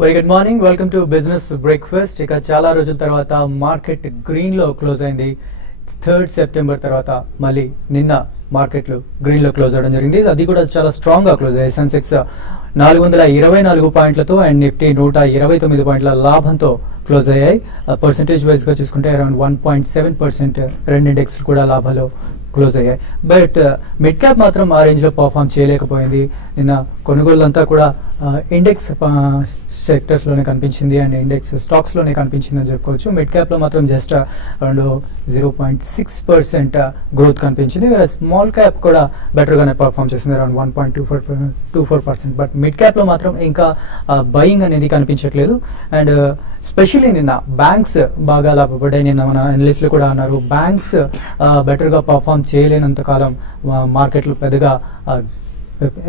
Very good morning, welcome to business breakfast. ఇక చాలా రోజుల తర్వాత మార్కెట్ గ్రీన్ లో క్లోజ్ అయింది. 3rd సెప్టెంబర్ తర్వాత మళ్ళీ నిన్న మార్కెట్లు గ్రీన్ లో క్లోజ్ అవడం జరిగింది. అది కూడా చాలా స్ట్రాంగ్ గా క్లోజ్ అయ్యాయి. సెన్సెక్స్ 424 పాయింట్లతో అండ్ నిఫ్టీ 129 పాయింట్ల లాభంతో క్లోజ్ అయ్యాయి. పర్సెంటేజ్ వైజ్ గా చూసుకుంటే అరౌండ్ 1.7% రెండు ఇండెక్స్ కూడా లాభాలు క్లోజ్ అయ్యాయి. బట్ మిడ్ క్యాప్ మాత్రం ఆ రేంజ్ లో పర్ఫామ్ చేయలేకపోయింది. నిన్న కొనుగోళ్ళంతా కూడా ఇండెక్స్ సెక్టర్స్ లోనే కనిపించింది అండ్ ఇండెక్స్ స్టాక్స్ లోనే కనిపించింది అని చెప్పుకోవచ్చు. మిడ్ క్యాప్ లో మాత్రం జస్ట్ అరౌండ్ 0.6% గ్రోత్ కనిపించింది. స్మాల్ క్యాప్ కూడా బెటర్ గానే పర్ఫామ్ చేసింది, అరౌండ్ 1.24%. బట్ మిడ్ క్యాప్ లో మాత్రం ఇంకా బయింగ్ అనేది కనిపించట్లేదు. అండ్ స్పెషల్లీ నిన్న బ్యాంక్స్ బాగా లాభపడ్డాయి. నిన్న మన అనలిస్టులు కూడా అన్నారు, బ్యాంక్స్ బెటర్ గా పర్ఫామ్ చేయలేనంత కాలం మార్కెట్లు పెద్దగా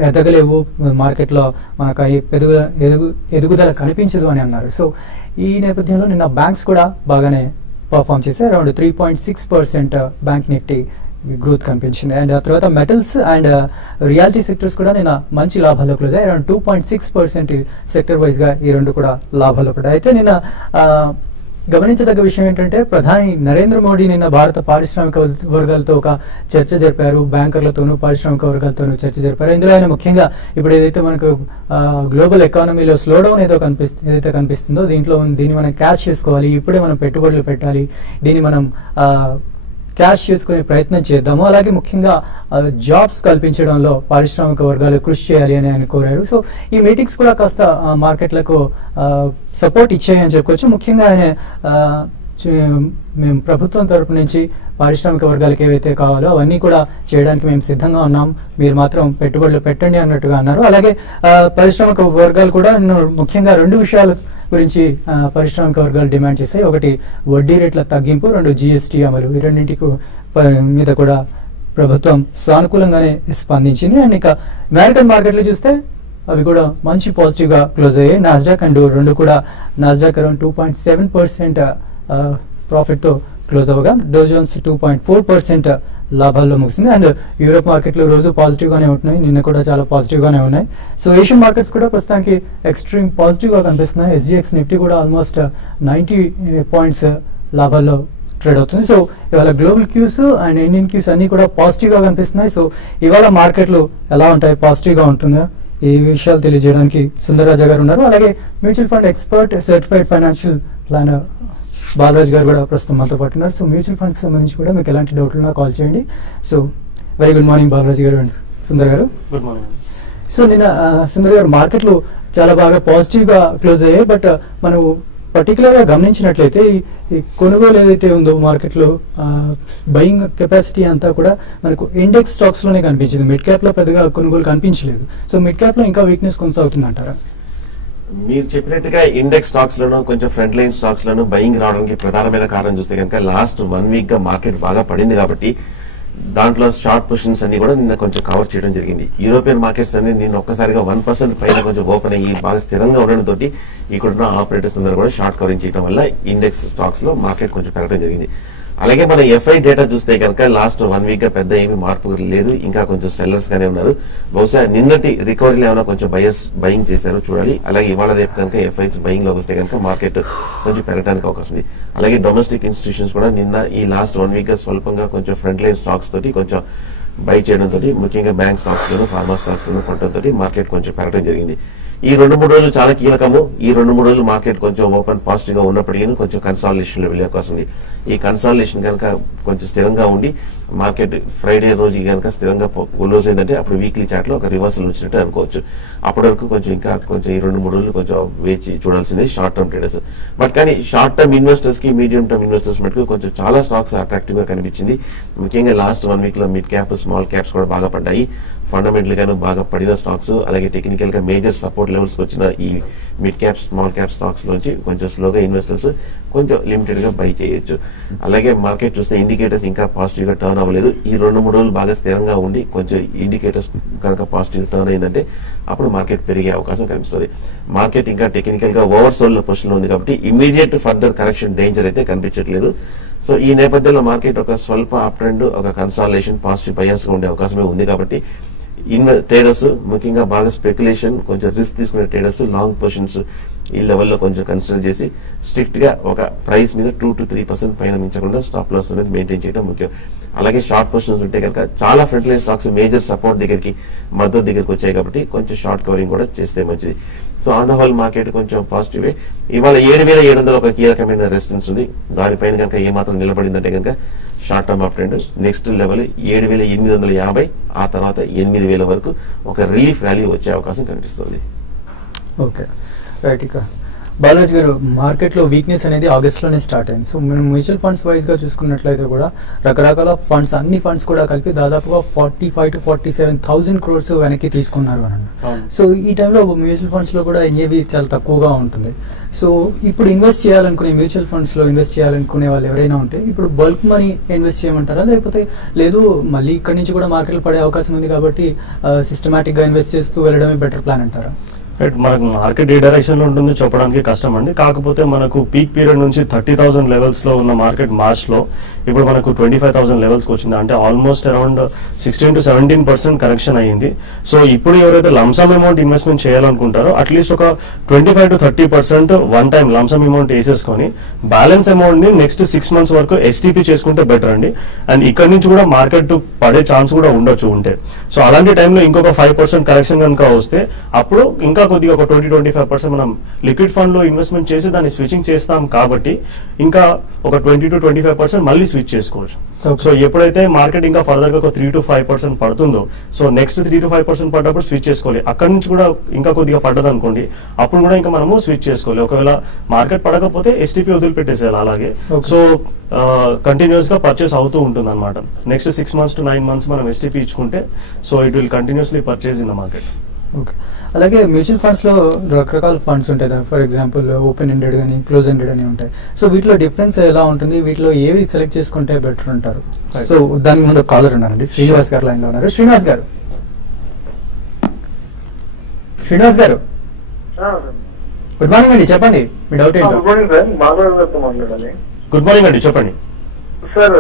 ఎదగలేవు, మార్కెట్లో మనకు ఎదుగుదల కనిపించదు అని అన్నారు. సో ఈ నేపథ్యంలో నిన్న బ్యాంక్స్ కూడా బాగానే పర్ఫామ్ చేశాయి. అరౌండ్ 3.6% బ్యాంక్ నిఫ్టీ గ్రోత్ కనిపించింది. అండ్ ఆ తర్వాత మెటల్స్ అండ్ రియాలిటీ సెక్టర్స్ కూడా నిన్న మంచి లాభాల్లో క్లోజ్ అయ్యాయి. అరౌండ్ 2.6% సెక్టర్ వైజ్ గా ఈ రెండు కూడా లాభాల్లో పడ్డాయి. అయితే నిన్న గమనించదగ్గ విషయం ఏంటంటే, ప్రధాని నరేంద్ర మోడీ నిన్న భారత పారిశ్రామిక వర్గాలతో ఒక చర్చ జరిపారు. బ్యాంకర్లతోనూ పారిశ్రామిక వర్గాలతోనూ చర్చ జరిపారు. ఇందులో ఆయన ముఖ్యంగా ఇప్పుడు ఏదైతే మనకు గ్లోబల్ ఎకానమీలో స్లో డౌన్ ఏదైతే కనిపిస్తుందో దీన్ని మనం క్యాచ్ చేసుకోవాలి, ఇప్పుడే మనం పెట్టుబడులు పెట్టాలి, దీన్ని మనం క్యాష్ చేసుకునే ప్రయత్నం చేద్దాము, అలాగే ముఖ్యంగా జాబ్స్ కల్పించడంలో పారిశ్రామిక వర్గాలు కృషి చేయాలి అని ఆయన కోరారు. సో ఈ మీటింగ్స్ కూడా కాస్త మార్కెట్లకు సపోర్ట్ ఇచ్చాయని చెప్పుకోవచ్చు. ముఖ్యంగా ఆయన మేము ప్రభుత్వం తరపు నుంచి పారిశ్రామిక వర్గాలకు ఏవైతే కావాలో అవన్నీ కూడా చేయడానికి మేము సిద్ధంగా ఉన్నాం, మీరు మాత్రం పెట్టుబడులు పెట్టండి అన్నట్టుగా అన్నారు. అలాగే పారిశ్రామిక వర్గాలు కూడా ముఖ్యంగా రెండు విషయాలు గురించి పారిశ్రామిక వర్గాలు డిమాండ్ చేశాయి. ఒకటి వడ్డీ రేట్ల తగ్గింపు, రెండు జీఎస్టీ అమలు. ఈ రెండింటికి మీద కూడా ప్రభుత్వం సానుకూలంగానే స్పందించింది. అండ్ ఇక అమెరికన్ మార్కెట్లు చూస్తే అవి కూడా మంచి పాజిటివ్ గా క్లోజ్ అయ్యాయి. నాస్డాక్ అండ్ రెండు కూడా, నాస్డాక్ అరౌండ్ 2.7% ప్రాఫిట్ తో క్లోజ్ అవ్వగా డౌ జోన్స్ 2.4% లాభాల్లో ముగిసింది. అండ్ యూరోప్ మార్కెట్లు రోజు పాజిటివ్ గానే ఉంటున్నాయి, నిన్న కూడా చాలా పాజిటివ్ గానే ఉన్నాయి. సో ఏషియన్ మార్కెట్స్ కూడా ప్రస్తుతానికి ఎక్స్ట్రీమ్ పాజిటివ్ గా కనిపిస్తున్నాయి. ఎస్జిఎక్స్ నిఫ్టీ కూడా ఆల్మోస్ట్ 90 పాయింట్స్ లాభాల్లో ట్రేడ్ అవుతుంది. సో ఇవాళ global cues and Indian cues అన్ని కూడా పాజిటివ్ గా కనిపిస్తున్నాయి. సో ఇవాళ మార్కెట్లు ఎలా ఉంటాయి, పాజిటివ్ గా ఉంటుందా, ఈ విషయాలు తెలియజేయడానికి సుందరరాజా గారు ఉన్నారు. అలాగే mutual fund expert, certified financial planner Balaraj గారు కూడా ప్రస్తుతం మనతో పాటు ఉన్నారు. సో మ్యూచువల్ ఫండ్స్ సంబంధించి కూడా మీకు ఎలాంటి డౌట్లు ఉన్నా కాల్ చేయండి. So very good morning Balaraj గారు అండ్ సుందర్ గారు. Good morning. సో నిన్న సుందర్ గారు, మార్కెట్లు చాలా బాగా పాజిటివ్ గా క్లోజ్ అయ్యాయి. బట్ మనం పర్టికులర్ గా గమనించినట్లయితే ఈ కొనుగోలు ఏదైతే ఉందో మార్కెట్లో బయింగ్ కెపాసిటీ అంతా కూడా మనకు ఇండెక్స్ స్టాక్స్ లోనే కనిపించింది. మిడ్ క్యాప్ లో పెద్దగా కొనుగోలు కనిపించలేదు. సో మిడ్ క్యాప్ లో ఇంకా వీక్నెస్ కొనసాగుతుంది అంటారా? మీరు చెప్పినట్టుగా ఇండెక్స్ స్టాక్స్ లోనూ కొంచెం ఫ్రంట్ లైన్ స్టాక్స్ లోనూ బయింగ్ రావడానికి ప్రధానమైన కారణం చూస్తే కనుక లాస్ట్ 1 వీక్ గా మార్కెట్ బాగా పడింది కాబట్టి దాంట్లో షార్ట్ పొజిషన్స్ అన్ని కూడా నిన్న కొంచెం కవర్ చేయడం జరిగింది. యూరోపియన్ మార్కెట్స్ అన్ని నిన్న ఒక్కసారిగా 1% పైన కొంచెం ఓపెన్ అయ్యి బాగా స్థిరంగా ఉండడంతో ఇక్కడున్న ఆపరేటర్స్ అందరూ కూడా షార్ట్ కవరింగ్ చేయడం వల్ల ఇండెక్స్ స్టాక్స్ లో మార్కెట్ కొంచెం పెరగడం జరిగింది. అలాగే మన ఎఫ్ఐ డేటా చూస్తే కనుక లాస్ట్ 1 వీక్ గా పెద్ద ఏమీ మార్పు లేదు, ఇంకా కొంచెం సెల్లర్స్ గానే ఉన్నారు. బహుశా నిన్నటి రికవరీలో ఏమైనా కొంచెం బయర్స్ బయింగ్ చేశారో చూడాలి. అలాగే ఇవాళ రేపు కనుక ఎఫ్ఐస్ బయింగ్ లోకి వస్తే కనుక మార్కెట్ కొంచెం పెరగడానికి అవకాశం ఉంది. అలాగే డొమెస్టిక్ ఇన్స్టిట్యూషన్స్ కూడా నిన్న ఈ లాస్ట్ 1 వీక్ గా స్వల్పంగా కొంచెం ఫ్రంట్ లైన్ స్టాక్స్ తోటి కొంచెం బై చేయడంతో, ముఖ్యంగా బ్యాంక్ స్టాక్స్ లోను ఫార్మా స్టాక్స్ లోను కొనడంతో మార్కెట్ కొంచెం పెరగడం జరిగింది. ఈ 2-3 రోజులు చాలా కీలకము. ఈ 2-3 రోజులు మార్కెట్ కొంచెం ఓపెన్ పాజిటివ్ గా ఉన్నప్పటికీ కొంచెం కన్సాలిడేషన్ లో వెళ్ళే అవకాశం ఉంది. ఈ కన్సాలిడేషన్ కనుక కొంచెం స్థిరంగా ఉండి మార్కెట్ ఫ్రైడే రోజు కనుక స్థిరంగా క్లోజ్ అయిందంటే అప్పుడు వీక్లీ చార్ట్ లో ఒక రివర్సల్ వచ్చినట్టు అనుకోవచ్చు. అప్పటి వరకు కొంచెం ఇంకా కొంచెం ఈ 2-3 రోజులు కొంచెం వేచి చూడాల్సింది షార్ట్ టర్మ్ ట్రేడర్స్. బట్ కానీ షార్ట్ టర్మ్ ఇన్వెస్టర్స్ కి, మీడియం టర్మ్ ఇన్వెస్టర్స్ మటుకు కొంచెం చాలా స్టాక్స్ అట్రాక్టివ్ గా కనిపించింది. ముఖ్యంగా లాస్ట్ 1 వీక్ లో మిడ్ క్యాప్, స్మాల్ క్యాప్స్ కూడా బాగా పడ్డాయి. ఫండమెంటల్ గాను బాగా పడిన స్టాక్స్, అలాగే టెక్నికల్ గా మేజర్ సపోర్ట్ లెవెల్స్ వచ్చిన ఈ mid cap, small cap stocks లోంచి కొంచెం స్లోగా ఇన్వెస్టర్స్ కొంచెం లిమిటెడ్ గా బై చేయొచ్చు. అలాగే మార్కెట్ చూస్తే ఇండికేటర్స్ ఇంకా పాజిటివ్ గా టర్న్ అవ్వలేదు. ఈ 2-3 రోజులు బాగా స్థిరంగా ఉండి కొంచెం ఇండికేటర్స్ కనుక పాజిటివ్ టర్న్ అయిందంటే అప్పుడు మార్కెట్ పెరిగే అవకాశం కనిపిస్తుంది. మార్కెట్ ఇంకా టెక్నికల్ గా ఓవర్ సోల్డ్ పొజిషన్ లో ఉంది కాబట్టి ఇమీడియట్ ఫర్దర్ కరెక్షన్ డేంజర్ అయితే కనిపించట్లేదు. సో ఈ నేపథ్యంలో మార్కెట్ ఒక స్వల్ప అప్ ట్రెండ్, ఒక కన్సాలిడేషన్, పాజిటివ్ బయాస్ గా ఉండే అవకాశమే ఉంది. కాబట్టి ట్రేడర్స్ ముఖ్యంగా బాగా స్పెక్యులేషన్, కొంచెం రిస్క్ తీసుకునే ట్రేడర్స్ లాంగ్ పొజిషన్స్ ఈ లెవెల్లో కొంచెం కన్సిడర్ చేసి స్ట్రిక్ట్ గా ఒక ప్రైస్ మీద 2 to 3% పైన మించకుండా స్టాప్ లాస్ అనేది మెయింటైన్ చేయడం ముఖ్యం. అలాగే షార్ట్ పొజిషన్స్ ఉంటే కనుక చాలా front line stocks major support దగ్గరికి, మద్దతు దగ్గరికి వచ్చాయి కాబట్టి కొంచెం షార్ట్ కవరింగ్ కూడా చేస్తే మంచిది. So on the whole market కొంచెం పాజిటివ్. ఇవాళ 7,700 ఒక కీలకమైన రెసిస్టెన్స్ ఉంది. దానిపైన కనుక ఏమాత్రం నిలబడిందంటే కనుక short term up trend. Next level 7,850, ఆ తర్వాత 8,000 వరకు ఒక రిలీఫ్ ర్యాలీ వచ్చే అవకాశం కనిపిస్తుంది. Okay right. ఇక బాలరాజ్ గారు, మార్కెట్ లో వీక్నెస్ అనేది ఆగస్ట్ లోనే స్టార్ట్ అయింది. సో మనం మ్యూచువల్ ఫండ్స్ వైజ్ గా చూసుకున్నట్లయితే కూడా రకరకాల ఫండ్స్, అన్ని ఫండ్స్ కూడా కలిపి దాదాపుగా 45 to 47,000 crores వెనక్కి తీసుకున్నారు అని. సో ఈ టైంలో మ్యూచువల్ ఫండ్స్ లో కూడా ఎన్ఏవి చాలా తక్కువగా ఉంటుంది. సో ఇప్పుడు ఇన్వెస్ట్ చేయాలనుకునే, మ్యూచువల్ ఫండ్స్ లో ఇన్వెస్ట్ చేయాలనుకునే వాళ్ళు ఎవరైనా ఉంటే ఇప్పుడు బల్క్ మనీ ఇన్వెస్ట్ చేయమంటారా, లేకపోతే లేదు మళ్ళీ ఇక్కడ నుంచి కూడా మార్కెట్లో పడే అవకాశం ఉంది కాబట్టి సిస్టమాటిక్ గా ఇన్వెస్ట్ చేస్తూ వెళ్ళడమే బెటర్ ప్లాన్ అంటారా? రైట్, మనకు మార్కెట్ ఏ డైరెక్షన్ లో ఉంటుందో చెప్పడానికి కష్టం అండి. కాకపోతే మనకు పీక్ పీరియడ్ నుంచి 30,000 లెవెల్స్ లో ఉన్న మార్కెట్ మార్చ్ లో ఇప్పుడు మనకు 25,000 లెవెల్స్ కి వచ్చింది. అంటే ఆల్మోస్ట్ అరౌండ్ 16 to 17% కరెక్షన్ అయ్యింది. సో ఇప్పుడు ఎవరైతే లంసమ్ అమౌంట్ ఇన్వెస్ట్మెంట్ చేయాలనుకుంటారో అట్లీస్ట్ ఒక 25 to 30% one time lump sum amount వేసేసుకొని బ్యాలెన్స్ అమౌంట్ ని నెక్స్ట్ 6 months వరకు ఎస్టీపీ చేసుకుంటే బెటర్ అండి. అండ్ ఇక్కడ నుంచి కూడా మార్కెట్ పడే ఛాన్స్ కూడా ఉండొచ్చు ఉంటే. సో అలాంటి టైంలో ఇంకొక 5% కరెక్షన్ కనుక వస్తే అప్పుడు ఇంకా కొద్దిగా ఒక 20-25% మనం లిక్విడ్ ఫండ్ లో ఇన్వెస్ట్మెంట్ చేసి దాన్ని స్విచింగ్ చేస్తాం కాబట్టి ఇంకా ఒక 20 to 25% మళ్ళీ స్విచ్ చేసుకోవచ్చు. సో ఎప్పుడైతే మార్కెట్ ఇంకా ఫర్దర్ గా ఒక 3 to 5% పడుతుందో, సో నెక్స్ట్ 3 to 5% పడ్డప్పుడు స్విచ్ చేసుకోవాలి. అక్కడ నుంచి కూడా ఇంకా కొద్దిగా పడ్డది అనుకోండి, అప్పుడు కూడా ఇంకా మనము స్విచ్ చేసుకోవాలి. ఒకవేళ మార్కెట్ పడకపోతే ఎస్టీపీ వదిలిపెట్టేసేయాలి అలాగే. సో కంటిన్యూస్ గా పర్చేస్ అవుతూ ఉంటుంది అనమాట. నెక్స్ట్ 6 months to 9 months మనం ఎస్టీపీ ఇచ్చుకుంటే so it will continuously purchase in the market. Okay, అలాగే మ్యూచువల్ ఫండ్స్ లో రకరకాల ఫండ్స్ ఉంటాయి. ఫర్ ఎగ్జాంపుల్ ఓపెన్ ఎండెడ్ కానీ క్లోజ్ ఎండెడ్ అని ఉంటాయి. సో వీటిలో డిఫరెన్స్ ఎలా ఉంటుంది, వీటిలో ఏవి సెలెక్ట్ చేసుకుంటే బెటర్ అంటారు? సో దాని ముందు కాలర్ ఉన్నారండి, శ్రీనివాస్ గారు లైన్ లో ఉన్నారు. శ్రీనివాస్ గారు, గుడ్ మార్నింగ్ అండి, చెప్పండి మీ డౌట్ ఏంటో. గుడ్ మార్నింగ్ అండి, చెప్పండి సార్.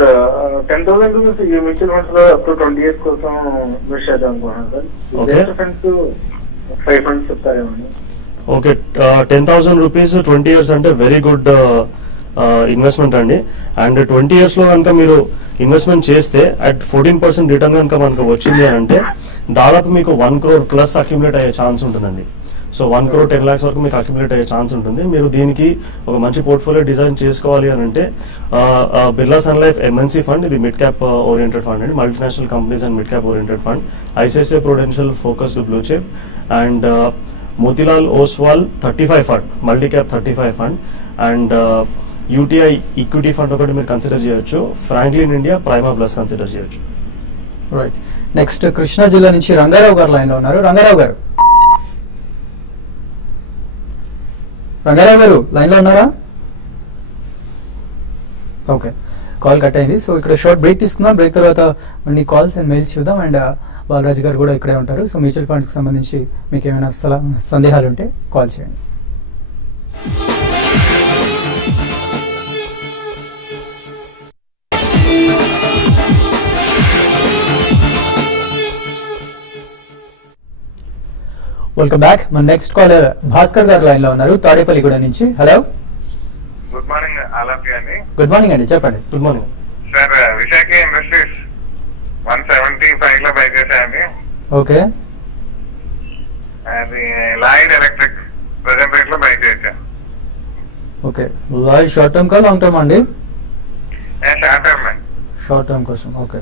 10,000 రూపీస్ ఈ మ్యూచువల్ ఫండ్స్ లో అప్ టు 20 years కోసం ఇన్వెస్ట్ చేద్దాం అనుకున్నాను సార్. ఫండ్స్ 5 ఫండ్స్ చెప్తారేమని. ఓకే, 10,000 రూపీస్ 20 years అంటే వెరీ గుడ్ ఇన్వెస్ట్మెంట్ అండి. అండ్ 20 years లో కనుక మీరు ఇన్వెస్ట్మెంట్ చేస్తే అట్ 14% రిటర్న్ కనుక మనకు వచ్చింది అంటే దాదాపు మీకు 1 crore ప్లస్ అక్యుములేట్ అయ్యే ఛాన్స్ ఉంటుందండి. సో 1 crore 10 lakhs వరకు మీకు అక్యుములేట్ అయ్యే ఛాన్స్ ఉంటుంది. మీరు దీనికి ఒక మంచి పోర్ట్ఫోలియో డిజైన్ చేసుకోవాలి అని అంటే Birla sun life MNC fund, ఇది మిడ్ క్యాప్ ఓరియంటెడ్ ఫండ్ అండి, multinational companies and mid cap oriented fund. ICICI Prudential focused blue chip and Motilal Oswal 35 fund, multi cap 35 fund and UTI equity fund ఒకటి మీరు consider చేయొచ్చు. Franklin India Prima plus consider చేయొచ్చు. Right, next Krishna జిల్లా నుంచి రంగారావు గారు line లో ఉన్నారు. రంగారావు గారు లైన్ లో ఉన్నారా? ఓకే, కాల్ కట్ అయింది. సో ఇక్కడ షార్ట్ బ్రేక్ తీసుకుందాం. బ్రేక్ తర్వాత అన్ని కాల్స్ అండ్ మెయిల్స్ చూద్దాం. అండ్ బాలరాజు గారు కూడా ఇక్కడే ఉంటారు. సో మ్యూచువల్ ఫండ్స్ కి సంబంధించి మీకు ఏమైనా సందేహాలు ఉంటే కాల్ చేయండి. Welcome back. మన నెక్స్ట్ కాలర్ భాస్కర్ గారు లైన్ లో ఉన్నారు, తాడేపల్లిగూడ నుంచి. హలో, గుడ్ మార్నింగ్ ఆలాపి అండి. గుడ్ మార్నింగ్ అండి, చెప్పండి. Good morning sir. Visakha industries 175 లో బై చేశాయండి. ఓకే, అది లాయిడ్ ఎలక్ట్రిక్ ప్రెజెంట్ రేట్ లో బై చేశా. ఓకే, లాయిడ్ షార్ట్ టర్మ్ కా లాంగ్ టర్మ్ అండి? షార్ట్ టర్మ్ అండి. షార్ట్ టర్మ్ కోసం. ఓకే,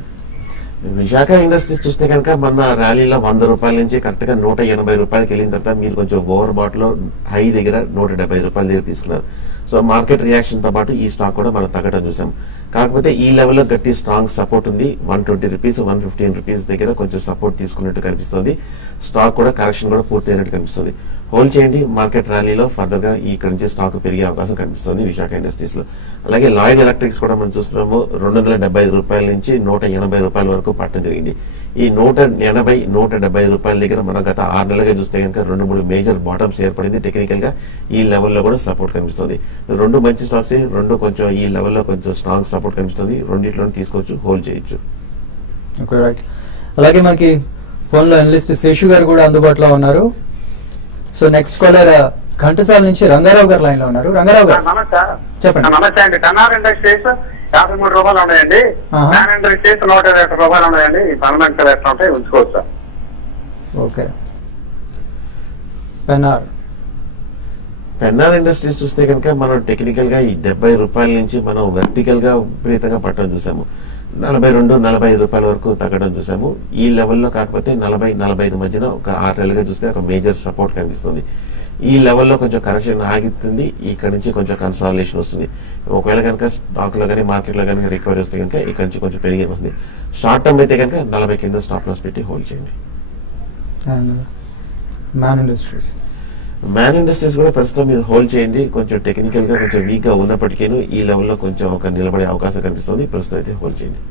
విశాఖ ఇండస్ట్రీస్ చూస్తే కనుక మన ర్యాలీలో 100 రూపాయల నుంచి కరెక్ట్ గా 180 రూపాయలకి వెళ్ళిన తర్వాత మీరు కొంచెం ఓవర్ బాట్ లో హై దగ్గర 170 రూపాయల దగ్గర తీసుకున్నారు. సో మార్కెట్ రియాక్షన్ తో పాటు ఈ స్టాక్ కూడా మనం తగ్గడం చూసాం. కాకపోతే ఈ లెవెల్లో గట్టి స్ట్రాంగ్ సపోర్ట్ ఉంది. 120 రూపీస్ 115 రూపీస్ దగ్గర కొంచెం సపోర్ట్ తీసుకున్నట్టు కనిపిస్తుంది. స్టాక్ కూడా కరెక్షన్ కూడా పూర్తి అయినట్టు కనిపిస్తుంది. హోల్డ్ చేయండి. మార్కెట్ ర్యాలీలో ఫర్దర్ గా ఇక్కడ నుంచి స్టాక్ పెరిగే అవకాశం కనిపిస్తుంది విశాఖ ఇండస్ట్రీస్ లో. అలాగే లాయిడ్ ఎలక్ట్రిక్స్ కూడా మనం చూస్తున్నాము 275 రూపాయల నుంచి 180 రూపాయల వరకు పట్టడం జరిగింది. ఈ 180, 175 రూపాయల దగ్గర మనం గత 6 నెలలుగా చూస్తే కనుక 2-3 మేజర్ బాటమ్స్ ఏర్పడింది. టెక్నికల్ గా ఈ లెవెల్లో కూడా సపోర్ట్ కనిపిస్తుంది. 2 మంచి స్టాక్స్, 2 కొంచెం ఈ లెవెల్లో కొంచెం స్ట్రాంగ్ సపోర్ట్ కనిపిస్తుంది. రెండిట్లో తీసుకోవచ్చు, హోల్డ్ చేయొచ్చు. Okay right. అలాగే మనకి ఫోన్ లో అనలిస్ట్ శేషు గారు కూడా అందుబాటులో ఉన్నారు. సో నెక్స్ట్ కాలర్ ఘంటసాల నుంచి రంగారావు గారు లైన్ లో ఉన్నారు. రంగారావు గారు చెప్పండి. నమస్తే అండి. టన్నార్ ఇండస్ట్రీస్ 53 రూపాయలు ఉన్నాయండి. మ్యాన్ ఇండస్ట్రీస్ 120 రూపాయలు ఉన్నాయండి. ఈ ఫండమెంటల్ ఎట్లా ఉంటాయి ఉంచుకోవచ్చు. ఓకే. పెన్నార్ ఇండస్ట్రీస్ చూస్తే కనుక మనం టెక్నికల్ గా ఈ 70 రూపాయల నుంచి మనం వర్టికల్ గా విపరీతంగా పట్టడం చూసాము. 42-45 రూపాయల వరకు తగ్గడం చూసాము. ఈ లెవెల్లో కాకపోతే 40-45 మధ్యన ఒక 6 నెలలుగా చూస్తే ఒక మేజర్ సపోర్ట్ కనిపిస్తుంది. ఈ లెవెల్లో కొంచెం కరెక్షన్ ఆగుతుంది. ఇక్కడ నుంచి కొంచెం కన్సాలిడేషన్ వస్తుంది. ఒకవేళ కనుక స్టాక్ లో కానీ మార్కెట్ లో కానీ రికవరీ వస్తే కనుక ఇక్కడ నుంచి కొంచెం పెరిగే వస్తుంది. షార్ట్ టర్మ్ అయితే కనుక 40 కింద స్టాప్ లాస్ పెట్టి హోల్డ్ చేయండి. మ్యాన్ ఇండస్ట్రీస్ కూడా ప్రస్తుతం మీరు హోల్డ్ చేయండి. కొంచెం టెక్నికల్ గా కొంచెం వీక్ గా ఉన్నప్పటికీ ఈ లెవెల్లో కొంచెం ఒక నిలబడే అవకాశం కనిపిస్తుంది. ప్రస్తుతం అయితే హోల్డ్ చేయండి.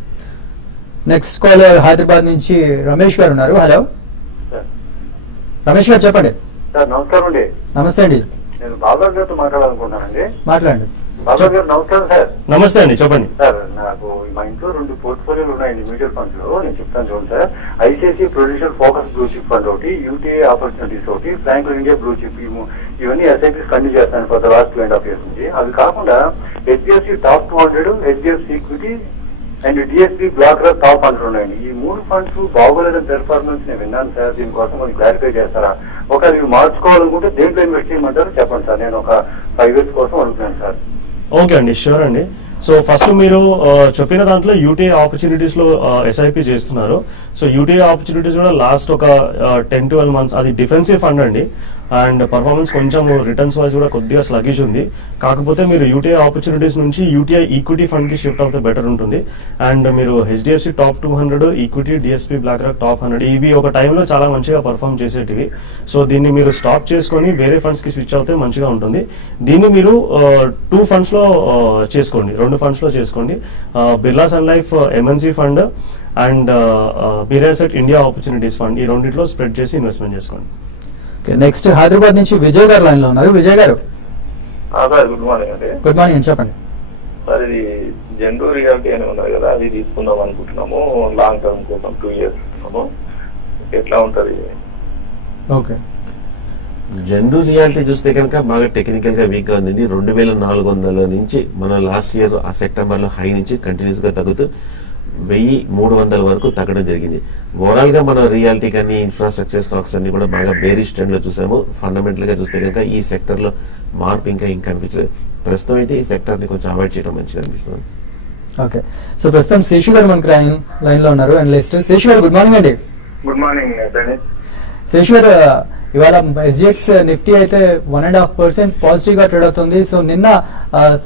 నెక్స్ట్ కాలర్ హైదరాబాద్ నుంచి రమేష్ గారు ఉన్నారు. హలో రమేష్ గారు చెప్పండి. సార్ నమస్కారం అండి. నమస్తే అండి. నేను బాబా గారితో మాట్లాడాలనుకుంటున్నానండి. మాట్లాడండి. బాబా గారు నమస్కారం సార్. నమస్తే అండి, చెప్పండి. సార్ నాకు మా ఇంట్లో 2 పోర్ట్ఫోలియోలు ఉన్నాయండి మ్యూచువల్ ఫండ్స్ లో. నేను చెప్తాను చూడండి sir. ICICI Prudential focus blue chip fund ఒకటి, యూటీఐ ఆపర్చునిటీస్ ఒకటి, ఫ్రాంక్లిన్ ఇండియా బ్లూ చిప్, ఇవన్నీ ఎస్ఐపీస్ కంటిన్యూ చేస్తాను ఫర్ ద లాస్ట్ 2.5 years నుంచి. అవి కాకుండా HDFC top 200, HDFC equity and DSP Black Rock top funds ఉన్నాయండి. ఈ 3 ఫండ్స్ బాగోలేదని పెర్ఫార్మెన్స్ నేను విన్నాను సార్. దీనికోసం కొంచెం క్లారిఫై చేస్తారా? ఒకవేళ మీరు మార్చుకోవాలనుకుంటే దేంట్లో ఇన్వెస్ట్ చేయమంటారు చెప్పండి సార్. నేను ఒక 5 years కోసం అడుగుతున్నాను సార్. ఓకే అండి, ష్యూర్ అండి. సో ఫస్ట్ మీరు చెప్పిన దాంట్లో యూటీఐ ఆపర్చునిటీస్ లో ఎస్ఐపి చేస్తున్నారు. సో యూటీఐ ఆపర్చునిటీస్ కూడా లాస్ట్ ఒక 10-12 months అది డిఫెన్సివ్ ఫండ్ అండి. అండ్ పర్ఫార్మెన్స్ కొంచెం రిటర్న్స్ వైజ్ కూడా కొద్దిగా స్లగిష్ ఉంది. కాకపోతే మీరు యూటీఐ ఆపర్చునిటీస్ నుంచి యూటీఐ ఈక్విటీ ఫండ్ కి షిఫ్ట్ అవుతే బెటర్ ఉంటుంది. అండ్ మీరు HDFC top 200, equity, DSP Black Rock top 100 ఇవి ఒక టైంలో చాలా మంచిగా పర్ఫార్మ్ చేసేటివి. సో దీన్ని మీరు స్టాప్ చేసుకొని వేరే ఫండ్స్ కి స్విచ్ అవుతే మంచిగా ఉంటుంది. దీన్ని మీరు 2 funds లో చేసుకోండి, 2 funds లో చేసుకోండి. Birla sun life MNC fund and బిరాసెట్ ఇండియా ఆపర్చునిటీస్ ఫండ్, ఈ రెండిట్లో స్ప్రెడ్ చేసి ఇన్వెస్ట్మెంట్ చేసుకోండి. నెక్స్ట్ హైదరాబాద్ నుంచి విజయ్ గారు లైన్ లో ఉన్నారు. విజయ్ గారు సార్ గుడ్ మార్నింగ్ అండి. గుడ్ మార్నింగ్, చెప్పండి. సార్ ఇది జెండూ రియాలిటీ అని ఉన్నారు కదా, అది తీసుకుందాం అనుకుంటున్నాము. లాంగ్ టర్మ్ కోసం 2 years ఎట్లా ఉంటది? ఓకే. జెండూ రియాలిటీ చూస్తే కనుక బాగా టెక్నికల్ గా వీక్ గా ఉంది. 2400 నుంచి మన లాస్ట్ ఇయర్ ఆ సెప్టెంబర్ లో హై నుంచి కంటిన్యూస్ గా తగ్గుతూ 1300 వరకు తగ్గడం జరిగింది. ఓవరాల్ గా మన రియాలిటీ కానీ ఇన్ఫ్రాస్ట్రక్చర్ స్టాక్స్ అన్ని కూడా బాగా బేరిష్ ట్రెండ్ లో చూసాము. ఫండమెంటల్ గా చూస్తే కనుక ఈ సెక్టర్ లో మార్పు ఇంకా కనిపించలేదు. ప్రస్తుతం అయితే ఈ సెక్టర్ ని కొంచెం అవాయిడ్ చేయడం మంచిది అనిపిస్తుంది. ఓకే. సో ప్రస్తుతం శేషు గారు మనకు లైన్ లో ఉన్నారు. అనలిస్ట్ శేషు గారు గుడ్ మార్నింగ్ అండి. Good morning. శేషు గారు, ఇవాళ ఎస్జిఎక్స్ నిఫ్టీ అయితే 1.5% పాజిటివ్ గా ట్రేడ్ అవుతుంది. సో నిన్న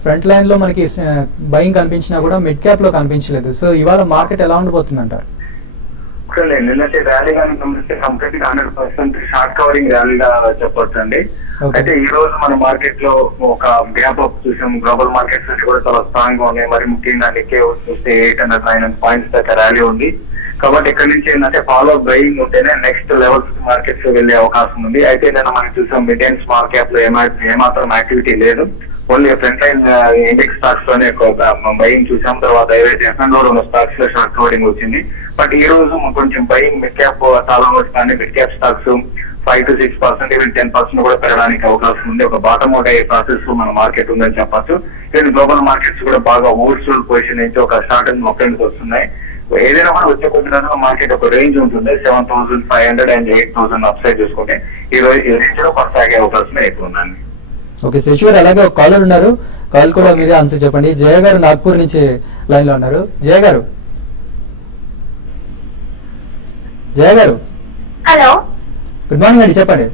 ఫ్రంట్ లైన్ లో మనకి బయింగ్ కనిపించినా కూడా మిడ్ క్యాప్ లో కనిపించలేదు. సో ఇవాళ మార్కెట్ ఎలా ఉండబోతుంది అంటారు? నిన్నటి ర్యాలీ కానీ గమనిస్తే కంప్లీట్ గా 100% షార్ట్ కవరింగ్ ర్యాలీగా చెప్పొచ్చు అండి. అయితే ఈ రోజు మన మార్కెట్ లో ఒక గ్యాప్ అప్ చూసాం. గ్లోబల్ మార్కెట్స్ అన్ని కూడా చాలా స్ట్రాంగ్ గా ఉన్నాయి. మరి ముఖ్యంగా నిక్కే చూస్తే 809 పాయింట్స్ దాకా ర్యాలీ ఉంది. కాబట్టి ఇక్కడ నుంచి ఏంటంటే ఫాలో బయింగ్ ఉంటేనే నెక్స్ట్ లెవెల్స్ మార్కెట్స్ వెళ్లే అవకాశం ఉంది. అయితే నేను మనం చూసాం మిడ్ అండ్ స్మాల్ క్యాప్ లో ఏమాత్రం యాక్టివిటీ లేదు. Only front line index stocks లోనే బయింగ్ చూసాం. తర్వాత ఏవైతే ఎఫ్ఎన్ లో ఉన్న స్టాక్స్ లో షార్ట్ కవరింగ్ వచ్చింది. బట్ ఈ రోజు కొంచెం బయింగ్ మిడ్ క్యాప్ చాలా కానీ mid cap stocks 5 to 6%, even 10% కూడా పెరగడానికి అవకాశం ఉంది. ఒక బాటమ్ అవుట్ అయ్యే ప్రాసెస్ మన మార్కెట్ ఉందని చెప్పచ్చు. ఈవెన్ గ్లోబల్ మార్కెట్స్ కూడా బాగా ఓవర్సోల్డ్ పొజిషన్ నుంచి ఒక స్టార్టింగ్ మొక్కడానికి వస్తున్నాయి. ఏదైనా కూడా వచ్చే కొద్ది మార్కెట్ ఒక రేంజ్ ఉంటుంది. 7,500 and 8,000 అప్సైడ్ చూసుకుంటే ఈ రేంజ్ లో కొనసాగే అవకాశం ఎక్కువ ఉందండి. ఓకే శేషు గారు, అలాగే ఒక కాలర్ ఉన్నారు. కాల్ కూడా మీరే ఆన్సర్ చెప్పండి. జయ గారు నాగ్పూర్ నుంచి లైన్ లో ఉన్నారు. జయ గారు. జయ గారు హలో, గుడ్ మార్నింగ్ అండి, చెప్పండి.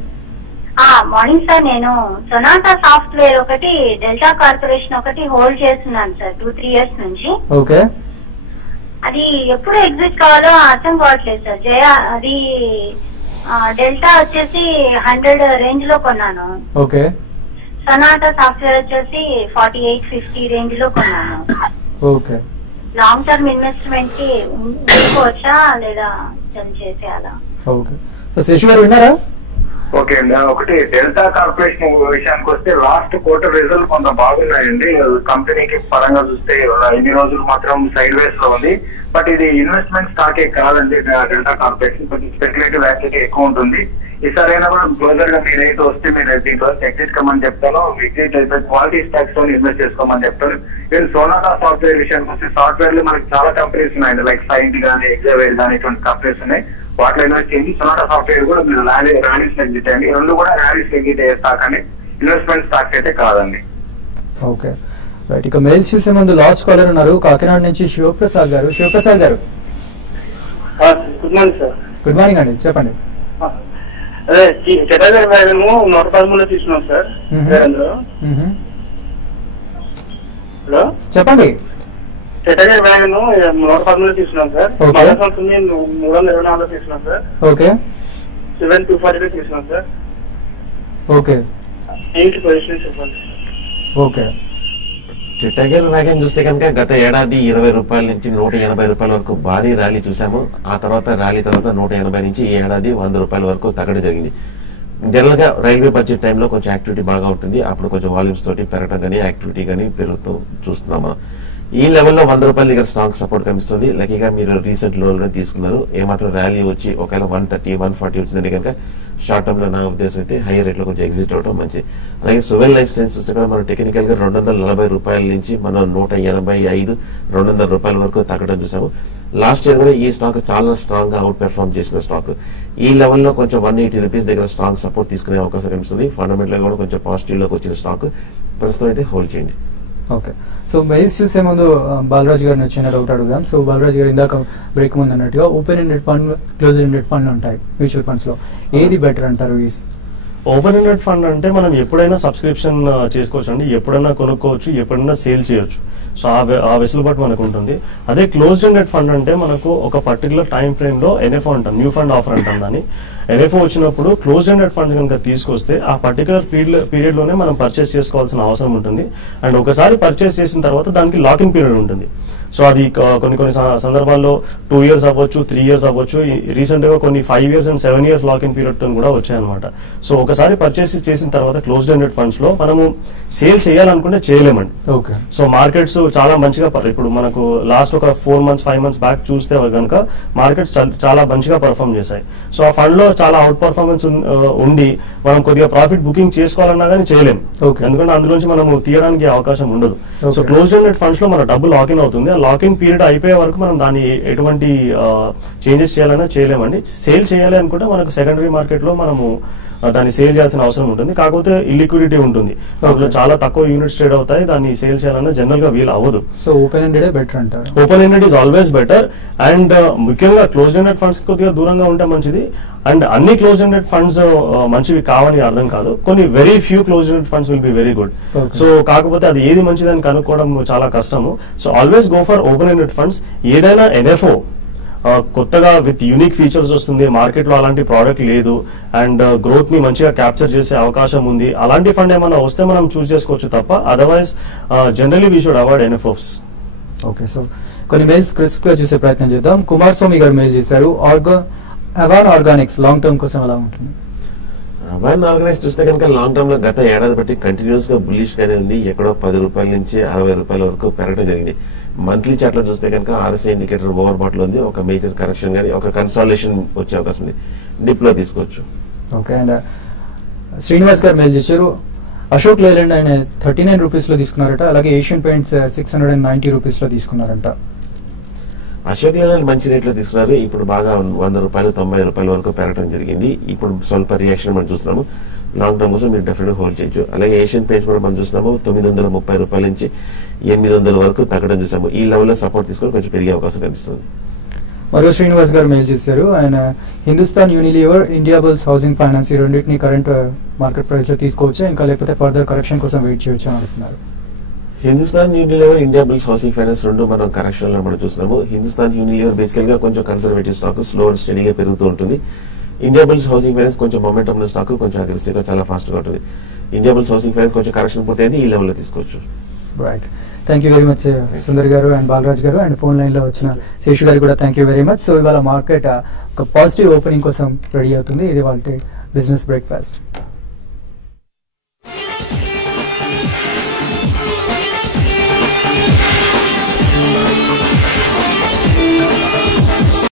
Morning sir. నేను సొనాటా సాఫ్ట్వేర్ ఒకటి, డెల్టా కార్పొరేషన్ ఒకటి హోల్డ్ చేస్తున్నాను సార్ 2-3 years నుంచి. ఓకే. అది ఎప్పుడు ఎగ్జిట్ కావాలో అర్థం కావట్లేదు సార్. అది డెల్టా వచ్చేసి 100 రేంజ్ లో కొన్నాను. ఓకే. సొనాటా సాఫ్ట్వేర్ వచ్చేసి 48-50 రేంజ్ లో కొన్నాను. ఓకే. లాంగ్ టర్మ్ ఇన్వెస్ట్మెంట్ కి ఉంచుకోవచ్చా లేదా సెల్ చేసేయాలా? ఓకే. సో శశి గారు విన్నారా? ఓకే అండి. ఒకటి డెల్టా కార్పొరేషన్ విషయానికి వస్తే లాస్ట్ క్వార్టర్ రిజల్ట్ కొంత బాగున్నాయండి. కంపెనీకి పరంగా చూస్తే ఇన్ని రోజులు మాత్రం సైడ్ వేస్ లో ఉంది. బట్ ఇది ఇన్వెస్ట్మెంట్ స్టాక్ కాదండి. డెల్టా కార్పొరేషన్ కొంచెం స్పెక్యులేటివ్ యాక్టివిటీ ఎక్కువ ఉంటుంది. ఈసారైనా కూడా క్లోజర్ గా మీరైతే వస్తే మీరు దీంట్లో ఎగ్జిట్ కమ్మని చెప్తాను. ఎగ్జిట్ అయితే క్వాలిటీ స్టాక్స్ తో ఇన్వెస్ట్ చేసుకోమని చెప్తాను. నేను సోనాటా సాఫ్ట్వేర్ విషయానికి వస్తే సాఫ్ట్వేర్ లో మనకి చాలా కంపెనీస్ ఉన్నాయండి. లైక్ సైంట్ కానీ ఎగ్జావేర్ కానీ ఇటువంటి కంపెనీస్ ఉన్నాయి. వాటిలో ఇన్వెస్ట్ చేయండి. సోనాటా సాఫ్ట్వేర్ కూడా మీరు ర్యాలీస్ ఎగ్జిట్ అయ్యండి. రెండు కూడా ర్యాలీస్ ఎగ్జిట్ అయ్యే స్టాక్ అండి. ఇన్వెస్ట్మెంట్ స్టాక్స్ అయితే కాదండి. Okay right. ఇక మెయిల్స్ చూసే ముందు లాస్ట్ కాలర్ ఉన్నారు కాకినాడ నుంచి శివప్రసాద్ గారు. శివప్రసాద్ గారు good morning sir. Good morning అండి, చెప్పండి. అదే కేటగిరీ వ్యాగన్ 113 తీసుకున్నాం సార్. హలో చెప్పండి. కేటగిరీ వ్యాగన్ 113 తీసుకున్నాం సార్. 324 తీసుకున్నాం సార్. ఓకే. 7240 తీసుకున్నాం సార్. ఓకే. ఏంటి పొజిషన్ చెప్పండి. ఓకే. టైగర్ వ్యాగన్ చూస్తే కనుక గత ఏడాది 20 రూపాయల నుంచి 180 రూపాయల వరకు భారీ ర్యాలీ చూసాము. ఆ తర్వాత ర్యాలీ తర్వాత 180 నుంచి ఈ ఏడాది 100 రూపాయల వరకు తగ్గడం జరిగింది. జనరల్ గా రైల్వే బడ్జెట్ టైంలో కొంచెం యాక్టివిటీ బాగా ఉంటుంది. అప్పుడు కొంచెం వాల్యూమ్స్ తోటి పెరగడం కానీ యాక్టివిటీ కానీ పెరుగుతూ చూస్తున్నాము. ఈ లెవెల్లో 100 రూపాయల దగ్గర స్ట్రాంగ్ సపోర్ట్ కనిపిస్తుంది. లక్కీగా మీరు రీసెంట్ లోనే తీసుకున్నారు. ఏమాత్రం ర్యాలీ వచ్చి ఒకవేళ 130, 140 వచ్చిందంటే కనుక షార్ట్ టర్మ్ లో నా ఉద్దేశం అయితే హైయర్ రేట్ లో కొంచెం ఎగ్జిట్ అవడం మంచిది. అలాగే సువెల్ లైఫ్ సైన్స్ చూస్తే కూడా మనం టెక్నికల్ గా 240 రూపాయల నుంచి మనం 185, 200 రూపాయల వరకు తగ్గడం చూసాము. లాస్ట్ ఇయర్ కూడా ఈ స్టాక్ చాలా స్ట్రాంగ్ గా అవుట్ పెర్ఫార్మ్ చేసిన స్టాక్. ఈ లెవెల్లో కొంచెం 180 రూపీస్ దగ్గర స్ట్రాంగ్ సపోర్ట్ తీసుకునే అవకాశం కనిపిస్తుంది. ఫండమెంటల్ కూడా కొంచెం పాజిటివ్ లోకి వచ్చిన స్టాక్. ప్రస్తుతం అయితే హోల్డ్ చేయండి. ఓకే. సో మెయిల్స్ చూసే ముందు బాలరాజ్ గారిని వచ్చిన డౌట్ అడుగుదాం. సో బాలరాజ్ గారు ఇందాక బ్రేక్ ముందు అన్నట్టుగా open ended fund, close ended ఫండ్లు ఉంటాయి మ్యూచువల్ ఫండ్స్ లో. ఏది బెటర్ అంటారు? ఓపెన్ ఎండెడ్ ఫండ్ అంటే మనం ఎప్పుడైనా సబ్స్క్రిప్షన్ చేసుకోవచ్చు అండి, ఎప్పుడైనా కొనుక్కోవచ్చు, ఎప్పుడైనా సేల్ చేయొచ్చు. సో ఆ వెసులుబాటు మనకు ఉంటుంది. అదే క్లోజ్ ఎండెడ్ ఫండ్ అంటే మనకు ఒక పర్టికులర్ టైం ఫ్రేమ్ లో ఎన్ఎఫ్ఓ అంటాం, న్యూ ఫండ్ ఆఫర్ అంటాం దాన్ని. ఎన్ఎఫ్ఓ వచ్చినప్పుడు క్లోజ్ ఎండెడ్ ఫండ్ కనుక తీసుకొస్తే ఆ పర్టికులర్ పీరియడ్ లోనే మనం పర్చేస్ చేసుకోవాల్సిన అవసరం ఉంటుంది. అండ్ ఒకసారి పర్చేస్ చేసిన తర్వాత దానికి లాకింగ్ పీరియడ్ ఉంటుంది. సో అది కొన్ని సందర్భాల్లో 2 years అవ్వచ్చు, 3 years అవ్వచ్చు. రీసెంట్ గా కొన్ని 5 years and 7 years locking period తో కూడా వచ్చాయన్నమాట. సో ఒకసారి పర్చేస్ చేసిన తర్వాత క్లోజ్డ్ ఎండెడ్ ఫండ్స్ లో మనము సేల్ చేయాలనుకుంటే చేయలేమండి. సో మార్కెట్స్ చాలా మంచిగా ఇప్పుడు మనకు లాస్ట్ ఒక 4 months 5 months బ్యాక్ చూస్తే కనుక మార్కెట్స్ చాలా మంచిగా పర్ఫామ్ చేశాయి. సో ఆ ఫండ్ లో చాలా అవుట్ పర్ఫార్మెన్స్ ఉండి మనం కొద్దిగా ప్రాఫిట్ బుకింగ్ చేసుకోవాలన్నా కానీ చేయలేము. ఎందుకంటే అందులోంచి మనము తీయడానికి అవకాశం ఉండదు. సో క్లోజ్డ్ ఎండెడ్ ఫండ్స్ లో మన డబ్బు లాకిన్ అవుతుంది. లాకింగ్ పీరియడ్ అయిపోయే వరకు మనం దాన్ని ఎటువంటి చేంజెస్ చేయాలన్నా చేయలేమండి. సేల్ చేయాలి అనుకుంటే మనకు సెకండరీ మార్కెట్ లో మనము దాన్ని సేల్ చేయాల్సిన అవసరం ఉంటుంది. కాకపోతే ఇల్లిక్విడిటీ ఉంటుంది, అందులో చాలా తక్కువ యూనిట్స్ ట్రేడ్ అవుతాయి. దాన్ని సేల్ చేయాలన్నా జనరల్ గా వీలు అవ్వదు. సో ఓపెన్ ఎండెడ్ బెటర్ అంటారు. Open ended is always better. And ముఖ్యంగా క్లోజ్ ఎండెడ్ ఫండ్స్ కొద్దిగా దూరంగా ఉంటే మంచిది. అండ్ అన్ని క్లోజ్ ఎండెడ్ ఫండ్స్ మంచివి కావని అర్థం కాదు. కొన్ని very few close ended funds will be very good. So కాకపోతే అది ఏది మంచిదని కనుక్కోవడం చాలా కష్టము. So always go for open ended funds. ఏదైనా ఎన్ఎఫ్ఓ కొత్తగా విత్ యూనిక్ ఫీచర్స్ వస్తుంది, మార్కెట్ లో అలాంటి ప్రోడక్ట్ లేదు, అండ్ గ్రోత్ ని మంచిగా క్యాప్చర్ చేసే అవకాశం ఉంది, అలాంటి ఫండ్ ఏమైనా వస్తే మనం చూస్ చేసుకోవచ్చు తప్ప otherwise generally we should avoid NFOs. Okay. So కొన్ని మెయిల్స్ క్రిస్ప్ గా చూసే ప్రయత్నం చేద్దాం. కుమార్ స్వామి గారు మెయిల్ చేశారు, అవాన్ ఆర్గానిక్స్ లాంగ్ టర్మ్ కోసం ఎలా ఉంటుంది? అవాన్ ఆర్గానిక్స్ చూస్తే కనుక లాంగ్ టర్మ్ లో గత ఏడాది బట్టి కంటిన్యూస్ గా బుల్లిష్ గానే ఉంది. ఎక్కడో 10 రూపాయల నుంచి 60 రూపాయల వరకు పెరగడం జరిగింది. మంత్లీ చార్ట్ లో చూస్తే కనుక ఆర్ఎస్ఐ ఇండికేటర్ ఓవర్ బాట్ లో ఉంది. ఒక మేజర్ కరెక్షన్ గానీ ఒక కన్సాలిడేషన్ వచ్చే అవకాశం ఉంది. డిప్ లో తీసుకోవచ్చు. ఓకే. అండ్ శ్రీనివాస్ గారు మెయిల్ చేశారు, అశోక్ లేలాండ్ ఆయన 39 రూపీస్ లో తీసుకున్నారట, అలాగే ఏషియన్ పెయింట్స్ 690 రూపీస్ లో తీసుకున్నారంట. అశోక్ లేలాండ్ మంచి రేట్ లో తీసుకున్నారు. ఇప్పుడు బాగా 100 రూపాయలు 90 రూపాయల వరకు పెరగడం జరిగింది. ఇప్పుడు స్వల్ప రియాక్షన్ మనం చూస్తున్నాము. లాంగ్ టర్మ్ కోసం మీరు డెఫినెట్ గా హోల్డ్ చేయొచ్చు. అలాగే ఏషియన్ పెయింట్స్ కూడా మనం చూస్తున్నాము 930 రూపాయల నుంచి 800 వరకు తగ్గడం చూసాము. ఈ లెవెల్ లో సపోర్ట్ తీసుకొని కొంచెం పెరిగే అవకాశం కనిపిస్తుంది. మరో శ్రీనివాస్ గారు మెయిల్ చేశారు, ఆయన Hindustan Unilever, India bulls housing finance ఈ రెండింటిని కరెంట్ మార్కెట్ ప్రైస్ లో తీసుకోవచ్చా, ఇంకా లేకపోతే ఫర్దర్ కరెక్షన్ కోసం వెయిట్ చేయొచ్చా అని అంటున్నారు. Hindustan Unilever, India bulls housing finance రెండు మనం కరెక్షన్ లో మనం చూస్తున్నాము. హిందుస్థాన్ యూనిలీవర్ బేసికల్ గా కొంచెం కన్సర్వేటివ్ స్టాక్, స్లో అండ్ స్టడీగా పెరుగుతూ ఉంటుంది. ఇండియా బుల్స్ హౌసింగ్ ఫైనాన్స్ కొంచెం మొమెంటం ఉన్న స్టాక్, కొంచెం అగ్రెసివ్ గా చాలా ఫాస్ట్ గా ఉంటుంది. ఇండియా బుల్స్ హౌసింగ్ ఫైనాన్స్ కొంచెం కరెక్షన్ పూర్తయింది, ఈ లెవెల్లో తీసుకోవచ్చు. Right, thank you very much Sundar గారు అండ్ బాలరాజ్ గారు, అండ్ ఫోన్ లైన్ లో వచ్చిన శేషు గారు కూడా thank you very much. So ఇవాళ మార్కెట్ ఒక పాజిటివ్ ఓపెనింగ్ కోసం రెడీ అవుతుంది. ఇది వాళ్ళ బిజినెస్ బ్రేక్ఫాస్ట్.